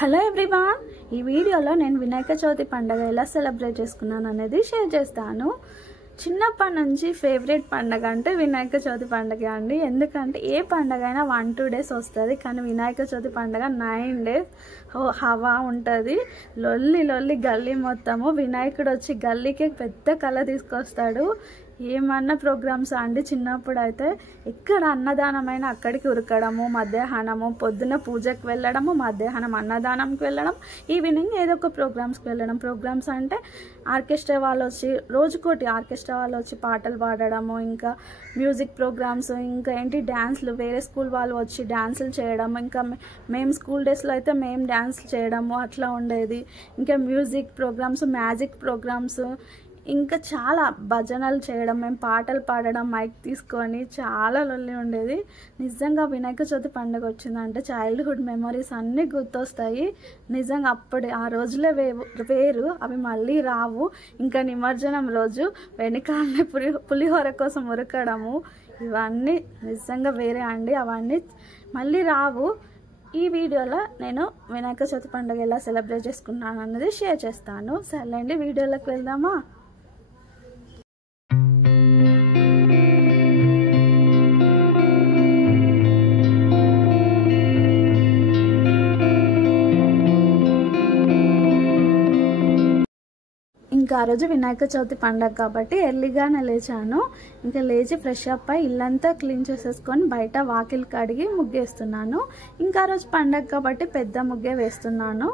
Hello everyone, ఈ వీడియోలో నేను వినాయక చవితి పండుగ ఎలా సెలబ్రేట్ చేసుకున్నాను అనేది షేర్ చేస్తాను. చిన్నప్పటి నుంచి ఫేవరెట్ పండుగ అంటే వినాయక చవితి పండుగ అండి. ఎందుకంటే ఏ పండుగ అయినా 1-2 డేస్ వస్తుంది, కానీ వినాయక చవితి పండుగ 9 డేస్ హవా ఉంటుంది. లొల్లి గల్లీ మొత్తము వినాయకుడు వచ్చి గల్లీకి పెద్ద కళ తీసుకొస్తాడు. ఏమన్నా ప్రోగ్రామ్స్ అండి. చిన్నప్పుడు అయితే ఎక్కడ అన్నదానమైన అక్కడికి ఉరకడము, మధ్యాహ్నము పొద్దున్న పూజకు వెళ్ళడము, మధ్యాహ్నం అన్నదానంకి వెళ్ళడం, ఈవినింగ్ ఏదో ఒక ప్రోగ్రామ్స్కి వెళ్ళడం. ప్రోగ్రామ్స్ అంటే ఆర్కెస్ట్రా వాళ్ళు వచ్చి రోజుకోటి ఆర్కెస్ట్రా వాళ్ళు వచ్చి పాటలు పాడడము, ఇంకా మ్యూజిక్ ప్రోగ్రామ్స్, ఇంకా ఏంటి డ్యాన్స్లు, వేరే స్కూల్ వాళ్ళు వచ్చి డ్యాన్సులు చేయడం, ఇంకా మేము స్కూల్ డేస్లో అయితే మేము డ్యాన్స్ చేయడము అట్లా ఉండేది. ఇంకా మ్యూజిక్ ప్రోగ్రామ్స్, మ్యాజిక్ ప్రోగ్రామ్స్, ఇంకా చాలా భజనలు చేయడం, మేము పాటలు పాడడం మైక్ తీసుకొని చాలా లొల్లి ఉండేది. నిజంగా వినాయక చవితి పండుగ వచ్చిందంటే చైల్డ్హుడ్ మెమరీస్ అన్నీ గుర్తొస్తాయి. నిజంగా అప్పుడు ఆ రోజులే వేరు, అవి మళ్ళీ రావు. ఇంకా నిమజ్జనం రోజు వెనకాలనే పులిహోర కోసం ఉరకడము, ఇవన్నీ నిజంగా వేరే అండి. అవన్నీ మళ్ళీ రావు. ఈ వీడియోలో నేను వినాయక చవితి పండుగ ఎలా సెలబ్రేట్ చేసుకున్నాను అన్నది షేర్ చేస్తాను. సరే అండి, వీడియోలోకి వెళ్దామా? ఇంకా ఆ రోజు వినాయక చవితి పండగ కాబట్టి ఎర్లీగానే లేచాను. ఇంకా లేచి ఫ్రెష్ అప్ అయి ఇల్లంతా క్లీన్ చేసేసుకొని బయట వాకిలి కడిగి ముగ్గేస్తున్నాను. ఇంకా ఆ రోజు పండగ కాబట్టి పెద్ద ముగ్గే వేస్తున్నాను.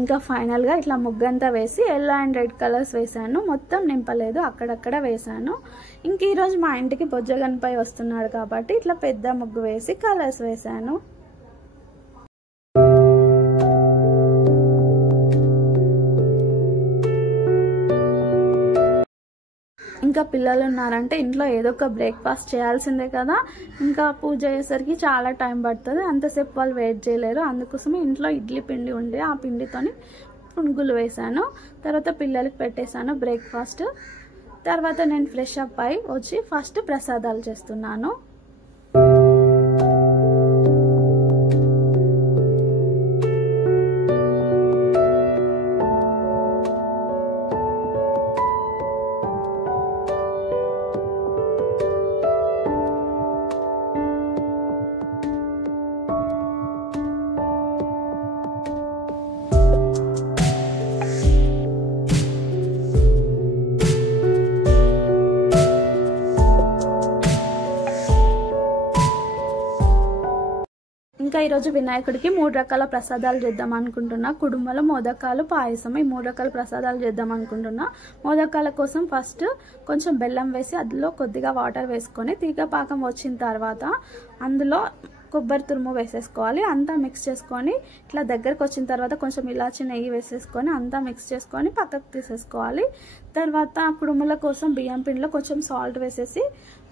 ఇంకా ఫైనల్గా ఇట్లా ముగ్గంతా వేసి ఎల్లో అండ్ రెడ్ కలర్స్ వేసాను. మొత్తం నింపలేదు, అక్కడక్కడ వేసాను. ఇంక ఈరోజు మా ఇంటికి బొజ్జగన్పై వస్తున్నాడు కాబట్టి ఇట్లా పెద్ద ముగ్గు వేసి కలర్స్ వేసాను. ఇంకా పిల్లలు ఉన్నారంటే ఇంట్లో ఏదో ఒక బ్రేక్ఫాస్ట్ చేయాల్సిందే కదా. ఇంకా పూజ అయ్యేసరికి చాలా టైం పడుతుంది, అంతసేపు వాళ్ళు వెయిట్ చేయలేరు. అందుకోసమే ఇంట్లో ఇడ్లీ పిండి ఉండే ఆ పిండితోని పునుగులు వేసాను. తర్వాత పిల్లలకి పెట్టేశాను బ్రేక్ఫాస్ట్. తర్వాత నేను ఫ్రెష్ అప్ అయి వచ్చి ఫస్ట్ ప్రసాదాలు చేస్తున్నాను. ఇంకా ఈరోజు వినాయకుడికి 3 రకాల ప్రసాదాలు చేద్దాం అనుకుంటున్నా. కుడుమలు, మోదకాలు, పాయసం, ఈ 3 రకాల ప్రసాదాలు చేద్దాం అనుకుంటున్నా. మోదకాల కోసం ఫస్ట్ కొంచెం బెల్లం వేసి అందులో కొద్దిగా వాటర్ వేసుకొని తీగ పాకం వచ్చిన తర్వాత అందులో కొబ్బరి తురుము వేసేసుకోవాలి. అంతా మిక్స్ చేసుకొని ఇట్లా దగ్గరకు వచ్చిన తర్వాత కొంచెం ఇలాచి నెయ్యి వేసేసుకొని అంతా మిక్స్ చేసుకొని పక్కకు తీసేసుకోవాలి. తర్వాత కుడుముల కోసం బియ్యం పిండిలో కొంచెం సాల్ట్ వేసేసి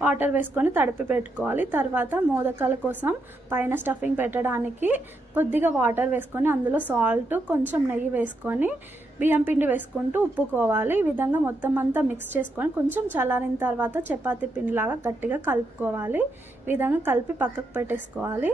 వాటర్ వేసుకొని తడిపి పెట్టుకోవాలి. తర్వాత మోదకాల కోసం పైన స్టఫింగ్ పెట్టడానికి కొద్దిగా వాటర్ వేసుకొని అందులో సాల్ట్, కొంచెం నెయ్యి వేసుకొని బియ్యం పిండి వేసుకుంటూ ఉప్పుకోవాలి. ఈ విధంగా మొత్తం అంతా మిక్స్ చేసుకొని కొంచెం చల్లారిన తర్వాత చపాతీ పిండిలాగా గట్టిగా కలుపుకోవాలి. ఈ విధంగా కలిపి పక్కకు పెట్టేసుకోవాలి.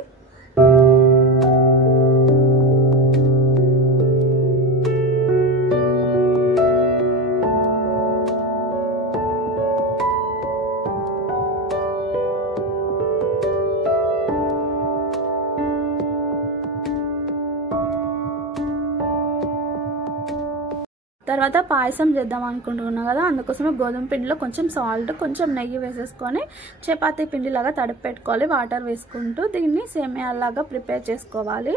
తర్వాత పాయసం చేద్దాం అనుకుంటున్నాం కదా, అందుకోసమే గోధుమ పిండిలో కొంచెం సాల్ట్, కొంచెం నెయ్యి వేసేసుకొని చపాతీ పిండిలాగా తడిపి పెట్టుకోవాలి. వాటర్ వేసుకుంటూ దీన్ని సేమియాలాగా ప్రిపేర్ చేసుకోవాలి.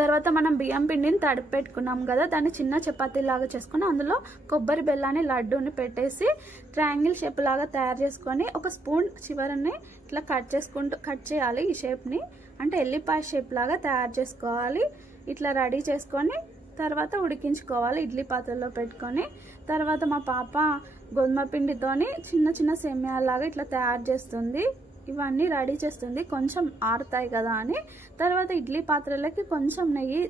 తర్వాత మనం బియ్యం పిండిని తడిపి పెట్టుకున్నాం కదా, దాన్ని చిన్న చపాతీ లాగా చేసుకుని అందులో కొబ్బరి బెల్లాన్ని లడ్డూని పెట్టేసి ట్రయాంగిల్ షేప్ లాగా తయారు చేసుకొని ఒక స్పూన్ చివరని ఇట్లా కట్ చేయాలి. ఈ షేప్ని అంటే ఎల్లిపాయ షేప్ లాగా తయారు చేసుకోవాలి. ఇట్లా రెడీ చేసుకొని తర్వాత ఉడికించుకోవాలి ఇడ్లీ పాత్రలో పెట్టుకొని. తర్వాత మా పాప గోధుమ పిండితోని చిన్న చిన్న సేమియాలాగా ఇట్లా తయారు చేస్తుంది. ఇవన్నీ రెడీ చేస్తుంది, కొంచెం ఆరుతాయి కదా అని. తర్వాత ఇడ్లీ పాత్రలకి కొంచెం నెయ్యి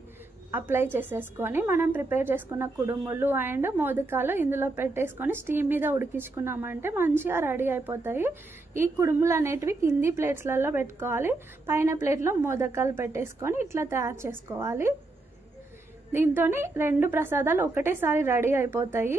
అప్లై చేసేసుకొని మనం ప్రిపేర్ చేసుకున్న కుడుములు అండ్ మోదకాలు ఇందులో పెట్టేసుకొని స్టీమ్ మీద ఉడికించుకున్నామంటే మంచిగా రెడీ అయిపోతాయి. ఈ కుడుములు అనేటివి కింది ప్లేట్స్లలో పెట్టుకోవాలి, పైన ప్లేట్లో మోదకాలు పెట్టేసుకొని ఇట్లా తయారు చేసుకోవాలి. దీంతో 2 ప్రసాదాలు ఒకటేసారి రెడీ అయిపోతాయి.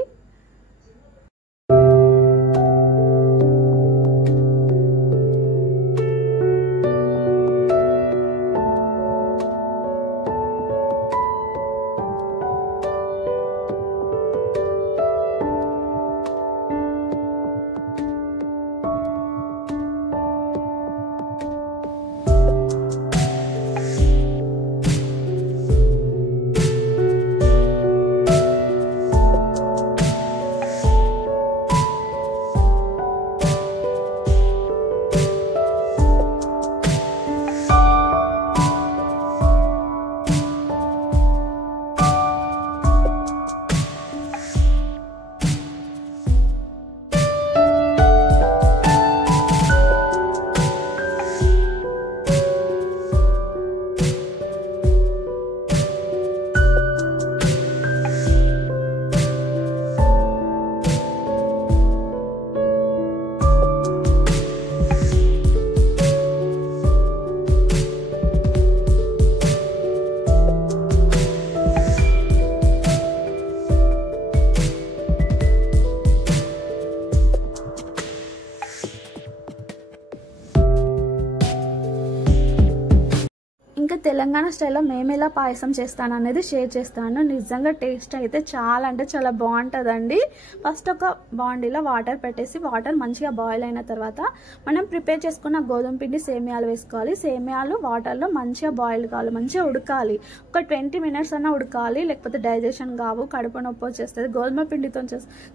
ఇంకా తెలంగాణ స్టైల్లో మేము ఎలా పాయసం చేస్తాను అనేది షేర్ చేస్తాను. నిజంగా టేస్ట్ అయితే చాలా అంటే చాలా బాగుంటుందండి. ఫస్ట్ ఒక బాండీలో వాటర్ పెట్టేసి వాటర్ మంచిగా బాయిల్ అయిన తర్వాత మనం ప్రిపేర్ చేసుకున్న గోధుమ పిండి సేమియాలు వేసుకోవాలి. సేమియాలు వాటర్లో మంచిగా బాయిల్ కావాలి, మంచిగా ఉడకాలి. ఒక 20 మినిట్స్ అన్నా ఉడకాలి, లేకపోతే డైజెషన్ కావు, కడుపు నొప్పి వచ్చేస్తుంది. గోధుమ పిండితో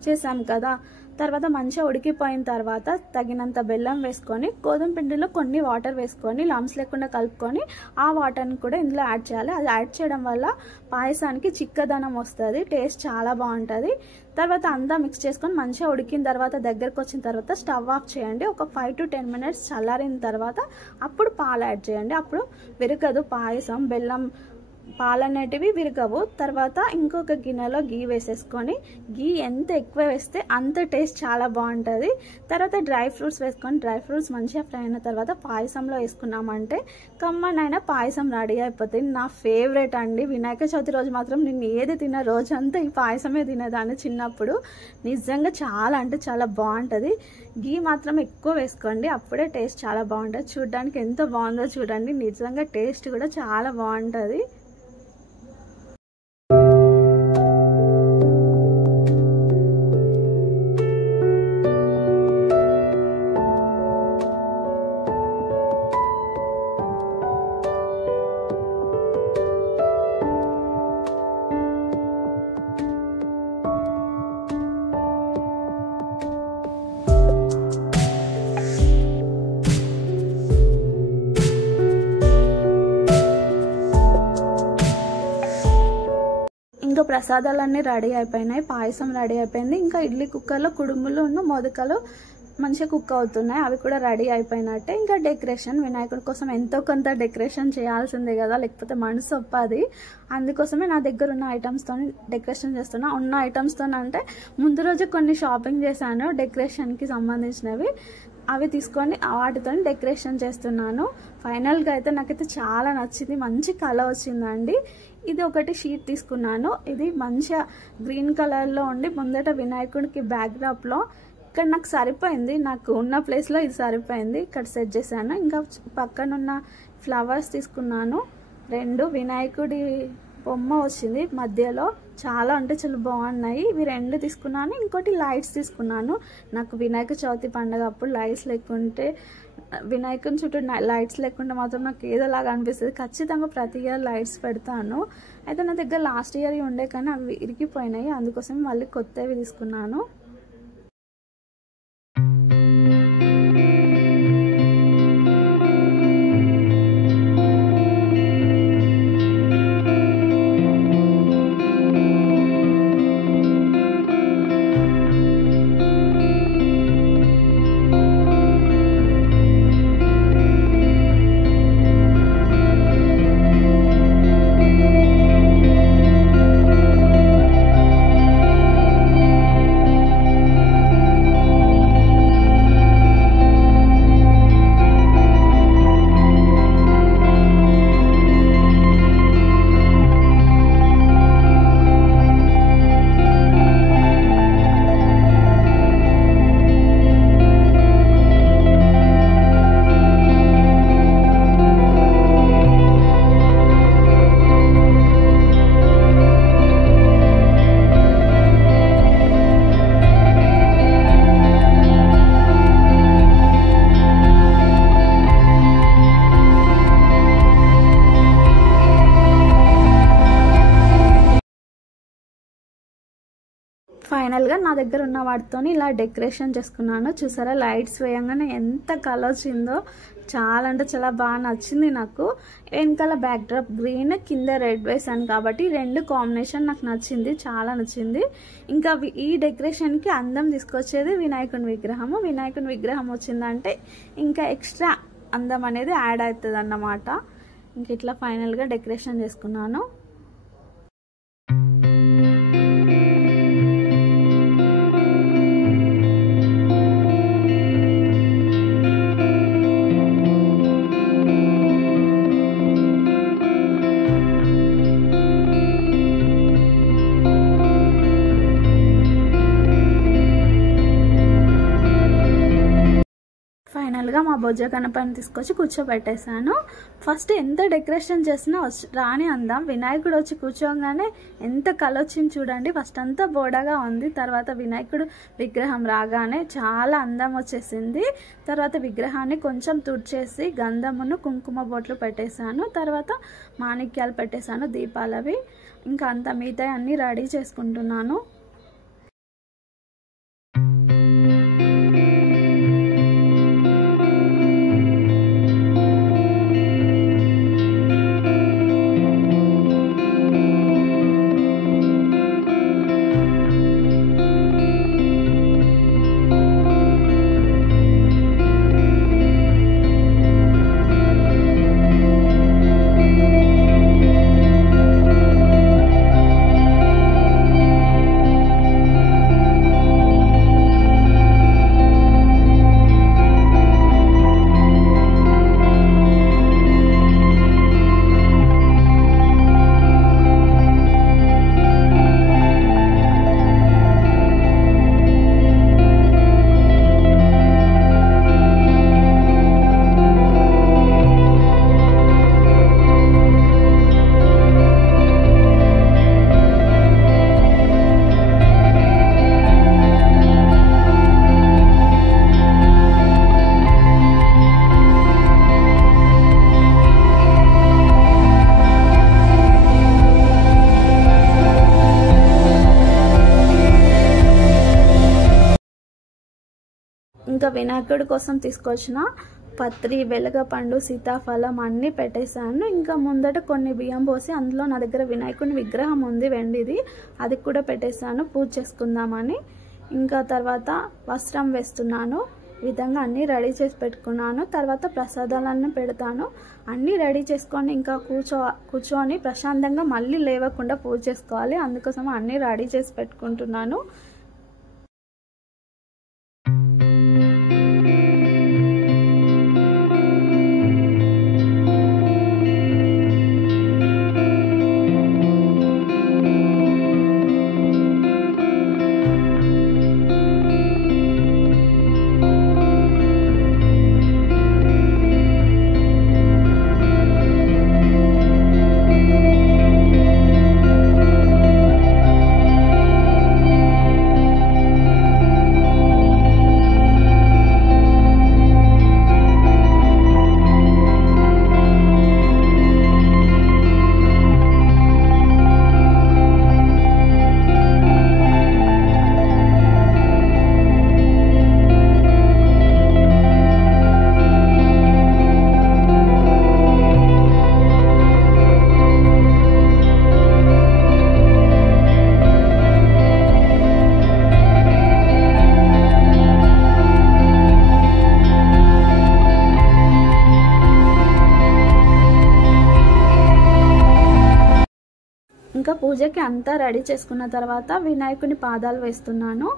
చేసాం కదా. తర్వాత మంచిగా ఉడికిపోయిన తర్వాత తగినంత బెల్లం వేసుకొని గోధుమ పిండిలో కొన్ని వాటర్ వేసుకొని లమ్స్ లేకుండా కలుపుకొని ఆ వాటర్ని కూడా ఇందులో యాడ్ చేయాలి. అది యాడ్ చేయడం వల్ల పాయసానికి చిక్కదనం వస్తుంది, టేస్ట్ చాలా బాగుంటుంది. తర్వాత అంతా మిక్స్ చేసుకొని మంచిగా ఉడికిన తర్వాత దగ్గరకు వచ్చిన తర్వాత స్టవ్ ఆఫ్ చేయండి. ఒక 5 to 10 మినిట్స్ చల్లారిన తర్వాత అప్పుడు పాలు యాడ్ చేయండి. అప్పుడు విరగదు పాయసం, బెల్లం పాలు అనేటివి విరగవు. తర్వాత ఇంకొక గిన్నెలో గీ వేసేసుకొని, గీ ఎంత ఎక్కువ వేస్తే అంత టేస్ట్ చాలా బాగుంటుంది. తర్వాత డ్రై ఫ్రూట్స్ వేసుకొని డ్రై ఫ్రూట్స్ మంచిగా ఫ్రై అయిన తర్వాత పాయసంలో వేసుకున్నామంటే కమ్మనైనా పాయసం రెడీ అయిపోతుంది. నా ఫేవరెట్ అండి. వినాయక చవితి రోజు మాత్రం నేను ఏది తిన్న రోజంతా ఈ పాయసమే తినేదాన్ని చిన్నప్పుడు. నిజంగా చాలా అంటే చాలా బాగుంటుంది. గీ మాత్రం ఎక్కువ వేసుకోండి, అప్పుడే టేస్ట్ చాలా బాగుంటుంది. చూడడానికి ఎంత బాగుందో చూడండి, నిజంగా టేస్ట్ కూడా చాలా బాగుంటుంది. ఇంకా ప్రసాదాలన్నీ రెడీ అయిపోయినాయి, పాయసం రెడీ అయిపోయింది. ఇంకా ఇడ్లీ కుక్కర్లో కుడుములు మోదకాలు మంచిగా కుక్ అవుతున్నాయి, అవి కూడా రెడీ అయిపోయినట్టే. ఇంకా డెకరేషన్, వినాయకుడి కోసం ఎంతో కొంత డెకరేషన్ చేయాల్సిందే కదా, లేకపోతే మనసు ఒప్పది. అందుకోసమే నా దగ్గర ఉన్న ఐటమ్స్తో డెకరేషన్ చేస్తున్నా. ఉన్న ఐటమ్స్తో అంటే ముందు రోజు కొన్ని షాపింగ్ చేశాను డెకరేషన్కి సంబంధించినవి, అవి తీసుకొని వాటితో డెకరేషన్ చేస్తున్నాను. ఫైనల్గా అయితే నాకైతే చాలా నచ్చింది, మంచి కలర్ వచ్చిందండి. ఇది ఒకటి షీట్ తీసుకున్నాను, ఇది మంచిగా గ్రీన్ కలర్లో ఉండి ముందట వినాయకుడికి బ్యాక్డ్రాప్లో ఇక్కడ నాకు సరిపోయింది, నాకు ఉన్న ప్లేస్లో ఇది సరిపోయింది, ఇక్కడ సెట్ చేశాను. ఇంకా పక్కనున్న ఫ్లవర్స్ తీసుకున్నాను, 2 వినాయకుడి బొమ్మ వచ్చింది మధ్యలో, చాలా అంటే చాలా బాగున్నాయి. ఇవి 2 తీసుకున్నాను. ఇంకోటి లైట్స్ తీసుకున్నాను. నాకు వినాయక చవితి పండుగ అప్పుడు లైట్స్ లేకుంటే, వినాయకుని చుట్టూ లైట్స్ లేకుంటే మాత్రం నాకు ఏదోలాగా అనిపిస్తుంది. ఖచ్చితంగా ప్రతి ఇయర్ లైట్స్ పెడతాను. అయితే నా దగ్గర లాస్ట్ ఇయర్ ఉండే కానీ అవి ఇరిగిపోయినాయి, అందుకోసం మళ్ళీ కొత్తవి తీసుకున్నాను. ఫైనల్గా నా దగ్గర ఉన్న వాటితోని ఇలా డెకరేషన్ చేసుకున్నాను. చూసారా లైట్స్ వేయంగానే ఎంత కలర్ వచ్చిందో, చాలా అంటే చాలా బాగా నచ్చింది నాకు. వెనకాల బ్యాక్ డ్రాప్ గ్రీన్, కింద రెడ్ వేసాను కాబట్టి రెండు కాంబినేషన్ నాకు నచ్చింది, చాలా నచ్చింది. ఇంకా ఈ డెకరేషన్కి అందం తీసుకొచ్చేది వినాయకుని విగ్రహము. వినాయకుని విగ్రహం వచ్చిందంటే ఇంకా ఎక్స్ట్రా అందం అనేది యాడ్ అవుతుంది అన్నమాట. ఇంక ఇట్లా ఫైనల్గా డెకరేషన్ చేసుకున్నాను. ఫైనల్గా మా బొజ్జ గణపతిని తీసుకొచ్చి కూర్చోబెట్టేశాను. ఫస్ట్ ఎంత డెకరేషన్ చేసినా రాని అందం, వినాయకుడు వచ్చి కూర్చోగానే ఎంత కలొచ్చింది చూడండి. ఫస్ట్ అంతా బోడగా ఉంది, తర్వాత వినాయకుడు విగ్రహం రాగానే చాలా అందం వచ్చేసింది. తర్వాత విగ్రహాన్ని కొంచెం తుడిచేసి గంధమును కుంకుమ బొట్లు పెట్టేశాను. తర్వాత మాణిక్యాలు పెట్టేశాను, దీపాలవి. ఇంకా అంత మిగతా అన్నీ రెడీ చేసుకుంటున్నాను. ఇంకా వినాయకుడి కోసం తీసుకొచ్చిన పత్రి, వెలగపండు, సీతాఫలం అన్నీ పెట్టేశాను. ఇంకా ముందట కొన్ని బియ్యం పోసి అందులో నా దగ్గర వినాయకుని విగ్రహం ఉంది వెండిది, అది కూడా పెట్టేశాను పూజ చేసుకుందామని. ఇంకా తర్వాత వస్త్రం వేస్తున్నాను. ఈ విధంగా అన్నీ రెడీ చేసి పెట్టుకున్నాను. తర్వాత ప్రసాదాలన్నీ పెడతాను. అన్నీ రెడీ చేసుకొని ఇంకా కూర్చొని ప్రశాంతంగా మళ్ళీ లేవకుండా పూజ చేసుకోవాలి. అందుకోసం అన్నీ రెడీ చేసి పెట్టుకుంటున్నాను. ఇంకా పూజకి అంతా రెడీ చేసుకున్న తర్వాత వినాయకుని పాదాలు వేస్తున్నాను.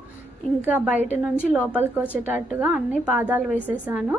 ఇంకా బయట నుంచి లోపలికి వచ్చేటట్టుగా అన్ని పాదాలు వేసేసాను.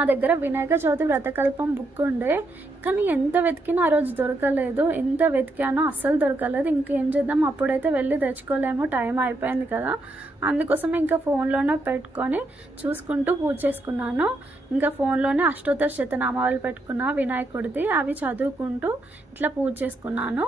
నా దగ్గర వినాయక చవితి వ్రతకల్పం బుక్ ఉండే, కానీ ఎంత వెతికినా ఆ రోజు దొరకలేదు. ఎంత వెతికానో అస్సలు దొరకలేదు. ఇంకేం చేద్దాం, అప్పుడైతే వెళ్ళి తెచ్చుకోలేము, టైం అయిపోయింది కదా. అందుకోసం ఇంకా ఫోన్లోనే పెట్టుకొని చూసుకుంటూ పూజ చేసుకున్నాను. ఇంకా ఫోన్లోనే అష్టోత్తర శతనామాలు పెట్టుకున్నా వినాయకుడిది, అవి చదువుకుంటూ ఇట్లా పూజ చేసుకున్నాను.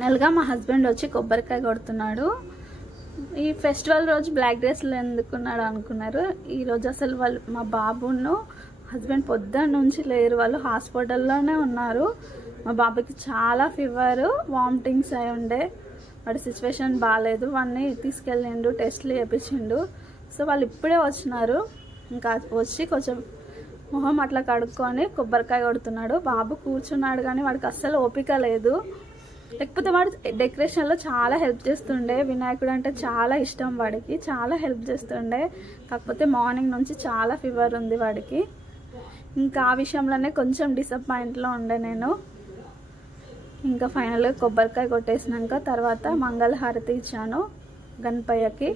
ఫైనల్గా మా హస్బెండ్ వచ్చి కొబ్బరికాయ కొడుతున్నాడు. ఈ ఫెస్టివల్ రోజు బ్లాక్ డ్రెస్లు ఎందుకున్నాడు అనుకున్నారు. ఈరోజు అసలు వాళ్ళు మా బాబును హస్బెండ్ పొద్దున్న నుంచి లేరు, వాళ్ళు హాస్పిటల్లోనే ఉన్నారు. మా బాబుకి చాలా ఫీవర్, వామిటింగ్స్ అయి ఉండే, వాడి సిచ్యువేషన్ బాగాలేదు. వాడిని తీసుకెళ్ళిండు, టెస్ట్లు చేయించిండు. సో వాళ్ళు ఇప్పుడే వచ్చినారు. ఇంకా వచ్చి కొంచెం మొహం అట్లా కడుక్కొని కొబ్బరికాయ కొడుతున్నాడు. బాబు కూర్చున్నాడు కానీ వాడికి అస్సలు ఓపిక లేదు. లేకపోతే వాడు డెకరేషన్లో చాలా హెల్ప్ చేస్తుండే. వినాయకుడు అంటే చాలా ఇష్టం వాడికి, చాలా హెల్ప్ చేస్తుండే. కాకపోతే మార్నింగ్ నుంచి చాలా ఫీవర్ ఉంది వాడికి. ఇంకా ఆ విషయంలోనే కొంచెం డిసప్పాయింట్లో ఉండే నేను. ఇంకా ఫైనల్గా కొబ్బరికాయ కొట్టేసినాక తర్వాత మంగళహారతి ఇచ్చాను గణపయ్యకి.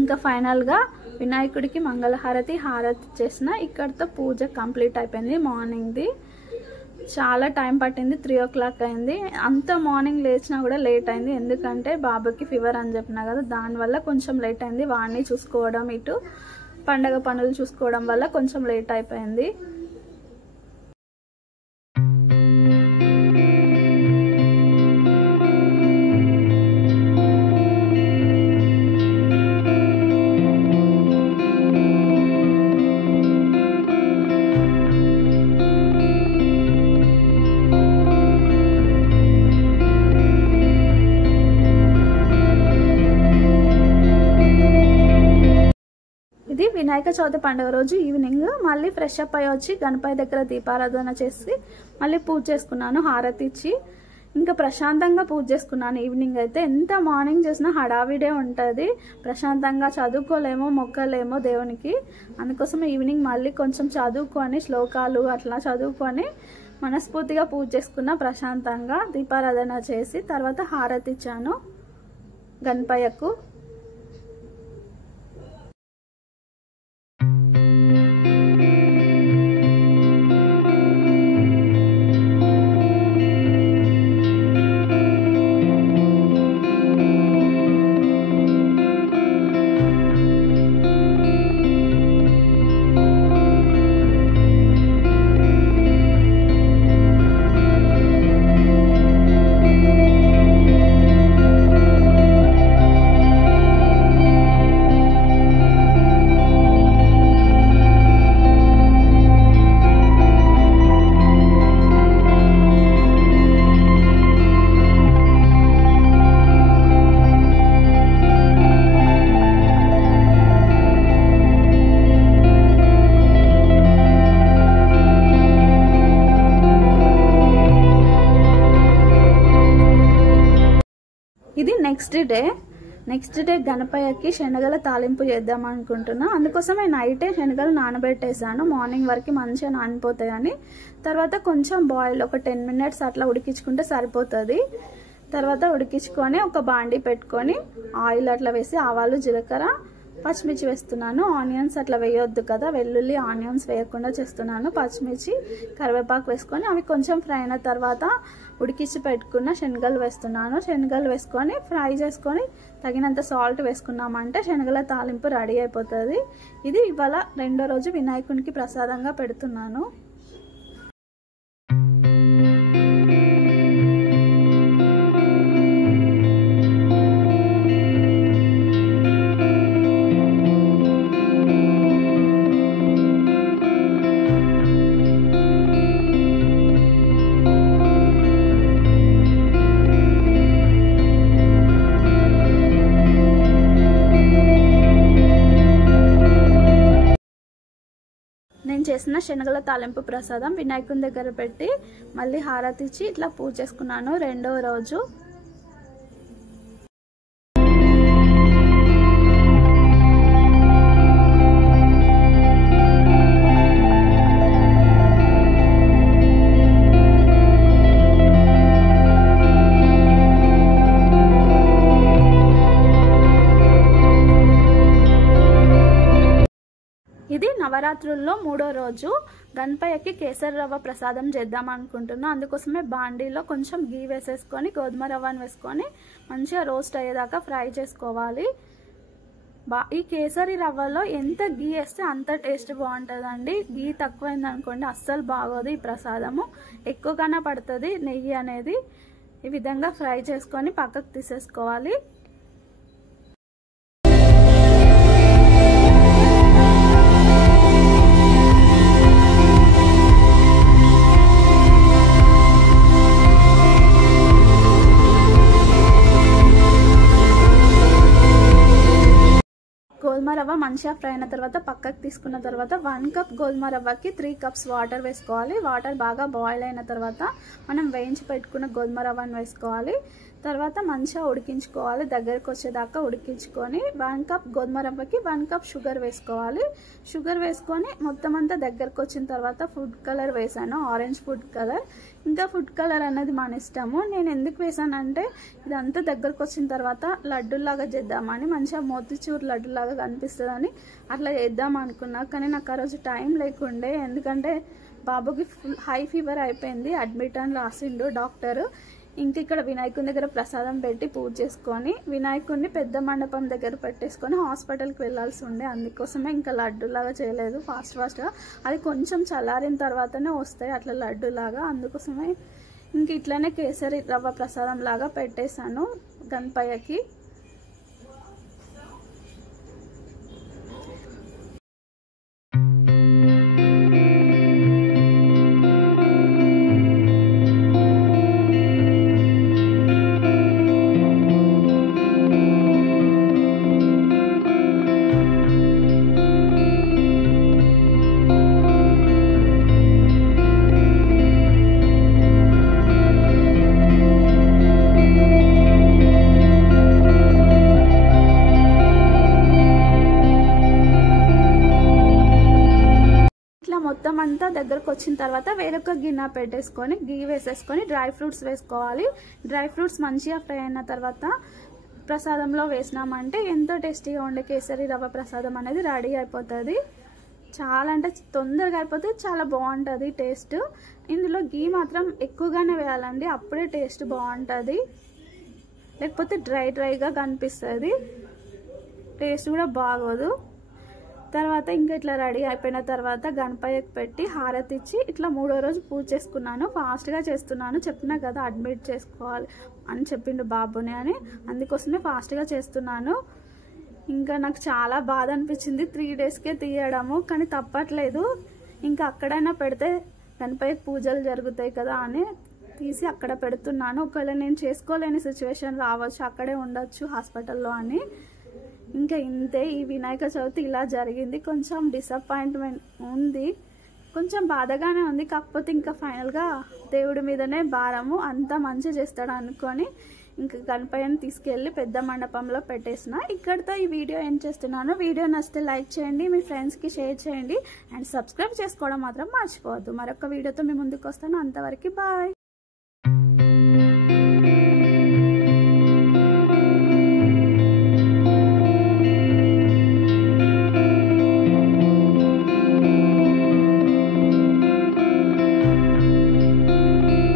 ఇంకా ఫైనల్గా వినాయకుడికి మంగళహారతి చేసిన ఇక్కడితో పూజ కంప్లీట్ అయిపోయింది. మార్నింగ్ది చాలా టైం పట్టింది, 3 o'clock అయింది. అంత మార్నింగ్ లేచినా కూడా లేట్ అయింది, ఎందుకంటే బాబుకి ఫీవర్ అని చెప్పినా కదా, దానివల్ల కొంచెం లేట్ అయింది. వాడిని చూసుకోవడం, ఇటు పండగ పనులు చూసుకోవడం వల్ల కొంచెం లేట్ అయిపోయింది. ఇది వినాయక చవితి పండుగ రోజు ఈవినింగ్ మళ్ళీ ఫ్రెష్ అప్ అయ్యి వచ్చి గణపతి దగ్గర దీపారాధన చేసి మళ్ళీ పూజ చేసుకున్నాను, హారతి ఇచ్చి. ఇంకా ప్రశాంతంగా పూజ చేసుకున్నాను. ఈవినింగ్ అయితే ఎంత మార్నింగ్ చేసినా హడావిడే ఉంటుంది, ప్రశాంతంగా చదువుకోలేమో, మొక్కలేమో దేవునికి. అందుకోసం ఈవినింగ్ మళ్ళీ కొంచెం చదువుకొని శ్లోకాలు అట్లా చదువుకొని మనస్ఫూర్తిగా పూజ చేసుకున్న, ప్రశాంతంగా దీపారాధన చేసి తర్వాత హారతి ఇచ్చాను గణపయ్యకు. ఇది నెక్స్ట్ డే గణపయ్యకి శనగల తాలింపు చేద్దాం అనుకుంటున్నా. అందుకోసమే నైటే శనగలు నానబెట్టేసాను, మార్నింగ్ వరకు మంచిగా నానిపోతాయని. తర్వాత కొంచెం బాయిల్ ఒక 10 minutes అట్లా ఉడికించుకుంటే సరిపోతుంది. తర్వాత ఉడికించుకొని ఒక బాండి పెట్టుకొని ఆయిల్ అట్లా వేసి ఆవాలు, జీలకర్ర, పచ్చిమిర్చి వేస్తున్నాను. ఆనియన్స్ అట్లా వేయొద్దు కదా, వెల్లుల్లి ఆనియన్స్ వేయకుండా చేస్తున్నాను. పచ్చిమిర్చి కరివేపాకు వేసుకొని అవి కొంచెం ఫ్రై అయిన తర్వాత ఉడికించి పెట్టుకున్న శనగలు వేస్తున్నాను. శనగలు వేసుకొని ఫ్రై చేసుకొని తగినంత సాల్ట్ వేసుకున్నామంటే శనగల తాలింపు రెడీ అయిపోతుంది. ఇది ఇవాళ 2వ రోజు వినాయకునికి ప్రసాదంగా పెడుతున్నాను. నేను చేసిన శనగల తాలింపు ప్రసాదం వినాయకుని దగ్గర పెట్టి మళ్ళీ హారతి ఇచ్చి ఇట్లా పూజ చేసుకున్నాను 2వ రోజు. ఇది నవరాత్రుల్లో 3వ రోజు. గణపయ్యకి కేసరి రవ్వ ప్రసాదం చేద్దాం అనుకుంటున్నా. అందుకోసమే బాండీలో కొంచెం గీ వేసేసుకొని గోధుమ రవ్వను వేసుకొని మంచిగా రోస్ట్ అయ్యేదాకా ఫ్రై చేసుకోవాలి. ఈ కేసరి రవ్వలో ఎంత గీ వేస్తే అంత టేస్ట్ బాగుంటుందండి. గీ తక్కువైంది అనుకోండి అస్సలు బాగోదు. ఈ ప్రసాదము ఎక్కువగానే పడుతుంది నెయ్యి అనేది. ఈ విధంగా ఫ్రై చేసుకొని పక్కకు తీసేసుకోవాలి. గోధుమ రవ్వ మంచిగా ఫ్రై అయిన తర్వాత పక్కకు తీసుకున్న తర్వాత 1 కప్ గోధుమ రవ్వకి 3 కప్స్ వాటర్ వేసుకోవాలి. వాటర్ బాగా బాయిల్ అయిన తర్వాత మనం వేయించి పెట్టుకున్న గోధుమ రవ్వను వేసుకోవాలి. తర్వాత మంచిగా ఉడికించుకోవాలి. దగ్గరకు వచ్చేదాకా ఉడికించుకొని 1 కప్ గోధుమ రవ్వకి 1 కప్ షుగర్ వేసుకోవాలి. షుగర్ వేసుకొని మొత్తం అంతా దగ్గరకు వచ్చిన తర్వాత ఫుడ్ కలర్ వేసాను, ఆరెంజ్ ఫుడ్ కలర్. ఇంకా ఫుడ్ కలర్ అనేది మన ఇష్టము. నేను ఎందుకు వేసానంటే ఇదంతా దగ్గరకు వచ్చిన తర్వాత లడ్డూలాగా చేద్దామని, మంచిగా మోతిచూర్ లడ్డూలాగా కనిపిస్తుందని అట్లా చేద్దాం అనుకున్నా. కానీ నాకు ఆ రోజు టైం లేకుండే, ఎందుకంటే బాబుకి ఫుల్ హై ఫీవర్ అయిపోయింది. అడ్మిట్ అని రాసిండు డాక్టర్. ఇంక ఇక్కడ వినాయకుని దగ్గర ప్రసాదం పెట్టి పూజ చేసుకొని వినాయకుడిని పెద్ద మండపం దగ్గర పెట్టేసుకొని హాస్పిటల్కి వెళ్ళాల్సి ఉండే. అందుకోసమే ఇంకా లడ్డూలాగా చేయలేదు ఫాస్ట్గా. అది కొంచెం చల్లారిన తర్వాతనే వస్తాయి అట్లా లడ్డూలాగా. అందుకోసమే ఇంక ఇట్లనే కేసరి రవ్వ ప్రసాదం లాగా పెట్టేశాను గణపయ్యకి. మొత్తం అంతా దగ్గరకు వచ్చిన తర్వాత వేరొక గిన్నె పెట్టేసుకొని గీ వేసేసుకొని డ్రై ఫ్రూట్స్ వేసుకోవాలి. డ్రై ఫ్రూట్స్ మంచిగా ఫ్రై అయిన తర్వాత ప్రసాదంలో వేసినామంటే ఎంతో టేస్టీగా ఉండే కేసరి రవ్వ ప్రసాదం అనేది రెడీ అయిపోతుంది. చాలా అంటే తొందరగా అయిపోతే చాలా బాగుంటుంది టేస్ట్. ఇందులో గీ మాత్రం ఎక్కువగానే వేయాలండి, అప్పుడే టేస్ట్ బాగుంటుంది. లేకపోతే డ్రైగా కనిపిస్తుంది, టేస్ట్ కూడా బాగోదు. తర్వాత ఇంకా ఇట్లా రెడీ అయిపోయిన తర్వాత గణపయ్యకి పెట్టి హారతి ఇచ్చి ఇట్లా 3వ రోజు పూజ చేసుకున్నాను. ఫాస్ట్గా చేస్తున్నాను, చెప్పినా కదా అడ్మిట్ చేసుకోవాలి అని చెప్పిండు బాబుని అని, అందుకోసమే ఫాస్ట్గా చేస్తున్నాను. ఇంకా నాకు చాలా బాధ అనిపించింది 3 డేస్కే తీయడము, కానీ తప్పట్లేదు. ఇంకా అక్కడైనా పెడితే గణపయ్యకి పూజలు జరుగుతాయి కదా అని తీసి అక్కడ పెడుతున్నాను. ఒకవేళ నేను చేసుకోలేని సిచ్యువేషన్ రావచ్చు, అక్కడే ఉండొచ్చు హాస్పిటల్లో అని. ఇంకా ఇంతే, ఈ వినాయక చవితి ఇలా జరిగింది. కొంచెం డిసప్పాయింట్మెంట్ ఉంది, కొంచెం బాధగానే ఉంది. కాకపోతే ఇంకా ఫైనల్గా దేవుడి మీదనే భారము, అంతా మంచి చేస్తాడు అనుకొని ఇంకా గణపయ్యని తీసుకెళ్ళి పెద్ద మండపంలో పెట్టేసిన. ఇక్కడితో ఈ వీడియో ఏం చేస్తున్నాను. వీడియో నచ్చితే లైక్ చేయండి, మీ ఫ్రెండ్స్కి షేర్ చేయండి, అండ్ సబ్స్క్రైబ్ చేసుకోవడం మాత్రం మర్చిపోవద్దు. మరొక వీడియోతో మీ ముందుకు వస్తాను. అంతవరకు బాయ్.